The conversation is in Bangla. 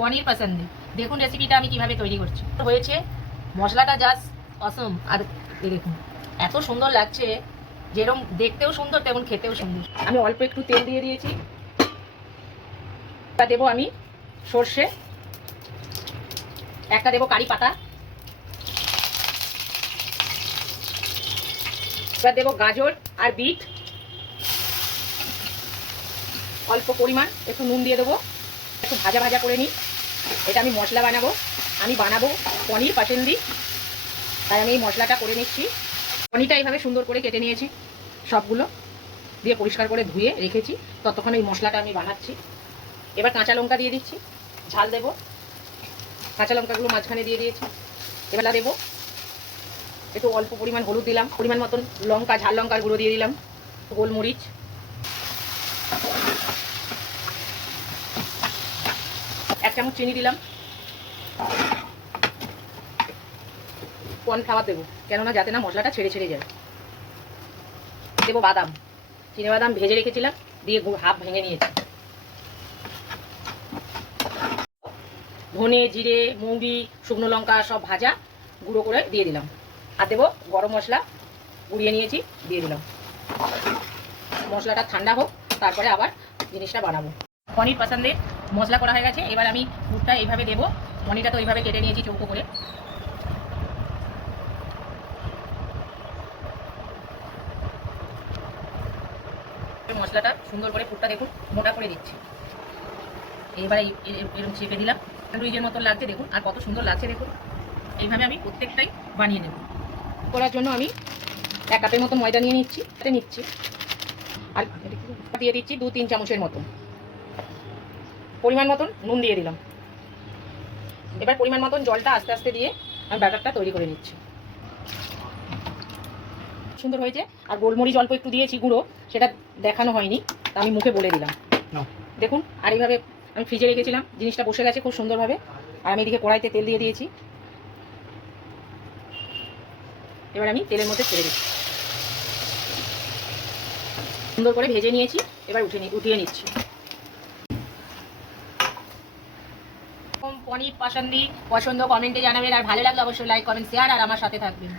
পনির পছন্দ। দেখুন রেসিপিটা আমি কিভাবে তৈরি করছি। হয়েছে মশলাটা জাস্ট অসম। আর দেখুন এত সুন্দর লাগছে, যেরকম দেখতেও সুন্দর তেমন খেতেও সুন্দর। আমি অল্প একটু তেল দিয়ে দিয়েছি। দেবো আমি সর্ষে, একটা দেবো কারি পাতা, এবার দেবো গাজর আর বিট, অল্প পরিমাণ একটু নুন দিয়ে দেবো। একটু ভাজা ভাজা করে নিই। এটা আমি মশলা বানাবো। আমি বানাবো পনির পছন্দি, তাই আমি এই মশলাটা করে নিচ্ছি। পনিরটা এইভাবে সুন্দর করে কেটে নিয়েছি, সবগুলো দিয়ে পরিষ্কার করে ধুয়ে রেখেছি। ততক্ষণ এই মশলাটা আমি বানাচ্ছি। এবার কাঁচা লঙ্কা দিয়ে দিচ্ছি, ঝাল দেবো। কাঁচা লঙ্কাগুলো মাঝখানে দিয়ে দিয়েছি। এবার দেবো একটু অল্প পরিমাণ হলুদ দিলাম, পরিমাণ মতন লঙ্কা, ঝাল লঙ্কার গুঁড়ো দিয়ে দিলাম, গোলমরিচ, এক চামচ চিনি দিলাম। কর্নফ্লাওয়ার দেবো, কেননা যাতে না মশলাটা ছেড়ে ছেড়ে যায়। দেবো বাদাম, চিনেবাদাম ভেজে রেখেছিলাম, দিয়ে হাফ ভেঙে নিয়েছি। ধনে, জিরে, মৌরি, শুকনো লঙ্কা সব ভাজা গুঁড়ো করে দিয়ে দিলাম। আর দেবো গরম মশলা গুঁড়িয়ে নিয়েছি, দিয়ে দিলাম। মশলাটা ঠান্ডা হোক, তারপরে আবার জিনিসটা বানাবো। পনির পছন্দের মশলা করা হয়ে গেছে। এবার আমি পুরটা এইভাবে দেবো। পনিরটা তো এইভাবে কেটে নিয়েছি চৌকো করে। মশলাটা সুন্দর করে পুরটা দেখুন মোটা করে দিচ্ছি। এবার এরকম চেপে দিলাম। স্যান্ডউইচের মতন লাগছে দেখুন, আর কত সুন্দর লাগছে দেখুন। এইভাবে আমি প্রত্যেকটাই বানিয়ে নেব। করার জন্য আমি 1 কাপের মতো ময়দা নিয়ে নিচ্ছি। আর দিয়ে দিচ্ছি 2-3 চামচের মতন। পরিমাণ মতন নুন দিয়ে দিলাম। এবার পরিমাণ মতন জলটা আস্তে আস্তে দিয়ে আমি ব্যাটারটা তৈরি করে নিচ্ছি। সুন্দর হয়েছে। আর গোলমরিচ অল্প একটু দিয়েছি গুঁড়ো, সেটা দেখানো হয়নি, তা আমি মুখে বলে দিলাম। দেখুন, আর এইভাবে আমি ফ্রিজে রেখেছিলাম, জিনিসটা বসে গেছে খুব সুন্দরভাবে। আর আমি এদিকে কড়াইতে তেল দিয়ে দিয়েছি। এবার আমি তেলের মধ্যে ছেড়ে দিচ্ছি। সুন্দর করে ভেজে নিয়েছি, এবার উঠিয়ে নিচ্ছি। পনির পছন্দ কমেন্টে জানাবেন। আর ভালো লাগলে অবশ্যই লাইক, কমেন্ট, শেয়ার আর আমার সাথে থাকবেন।